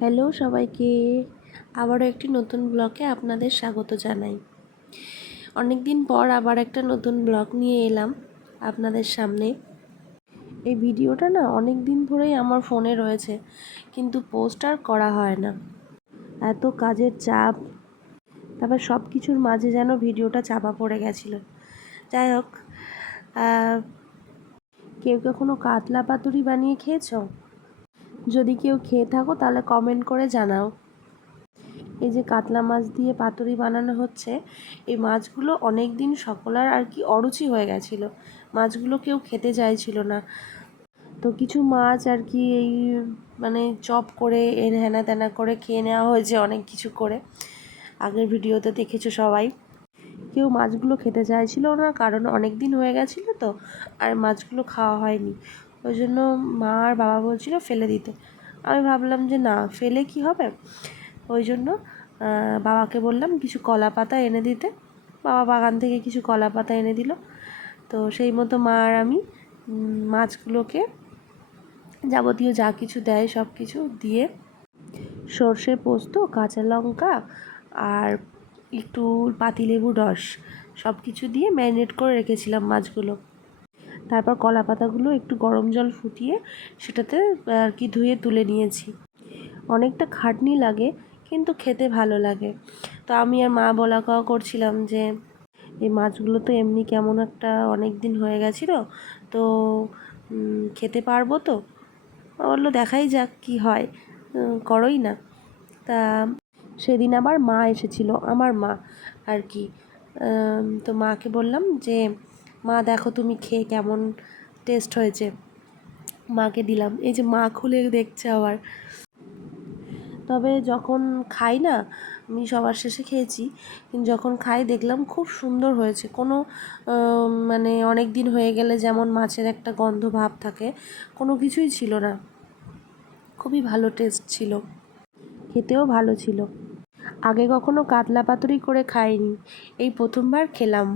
Hello সবাইকে। আবারও একটি নতুন ব্লগে আপনাদের স্বাগত জানাই। অনেক দিন পর আবার একটা নতুন ব্লগ নিয়ে এলাম আপনাদের সামনে। এই ভিডিওটা না অনেক দিন ধরেই আমার ফোনে রয়েছে, কিন্তু পোস্ট আর করা হয় না। এত কাজের চাপ, তারপর সব কিছুর মাঝে যেন ভিডিওটা চাপা পড়ে গেছিল। যাই হোক কেউ কখনো কাতলা পাতুরি বানিয়ে খেয়েছো? যদি কেউ খেয়ে থাকো, তাহলে কমেন্ট করে জানাও। এই যে কাতলা মাছ দিয়ে পাতুরি বানানো হচ্ছে, এই মাছগুলো অনেক দিন সকলার আর কি অরুচি হয়ে গেছিল। মাছগুলো কেউ খেতে চাইছিল না। তো কিছু মাছ আর কি এই মানে চপ করে এন হেনা তেনা করে খেয়ে নেওয়া হয়েছে অনেক কিছু করে। আগের ভিডিওতে দেখেছ সবাই। কেউ মাছগুলো খেতে চাইছিল না, কারণ অনেক দিন হয়ে গেছিল তো, আর মাছগুলো খাওয়া হয়নি। ওই জন্য মা আর বাবা বলছিল ফেলে দিতে। আমি ভাবলাম যে না, ফেলে কি হবে? ওই জন্য বাবাকে বললাম কিছু কলা পাতা এনে দিতে। বাবা বাগান থেকে কিছু কলা পাতা এনে দিল। তো সেই মতো মা আর আমি মাছগুলোকে যাবতীয় যা কিছু দেয় সব কিছু দিয়ে সর্ষে পোস্ত, কাঁচা লঙ্কা আর একটু পাতিলেবুর রস সব কিছু দিয়ে ম্যারিনেট করে রেখেছিলাম মাছগুলো। তারপর কলা পাতাগুলো একটু গরম জল ফুটিয়ে সেটাতে আর কি ধুয়ে তুলে নিয়েছি। অনেকটা খাটনি লাগে, কিন্তু খেতে ভালো লাগে। তো আমি আর মা বলা কওয়া করছিলাম যে, এই মাছগুলো তো এমনি কেমন একটা অনেক দিন হয়ে গেছিল, তো খেতে পারব তো? বলল, দেখাই যাক কি হয় করোই না। তা সেদিন আবার মা এসেছিল, আমার মা আর কি তো মাকে বললাম যে মা, দেখো তুমি খেয়ে কেমন টেস্ট হয়েছে। মাকে দিলাম। এই যে মা খুলে দেখছে আবার। তবে যখন খাই না, আমি সবার শেষে খেয়েছি। কিন্তু যখন খাই, দেখলাম খুব সুন্দর হয়েছে। কোনো মানে অনেক দিন হয়ে গেলে যেমন মাছের একটা গন্ধ ভাব থাকে, কোনো কিছুই ছিল না। খুবই ভালো টেস্ট ছিল। খেতেও ভালো ছিল। আগে কখনো কাতলা পাতুরি করে খাইনি। এই প্রথমবার খেলাম।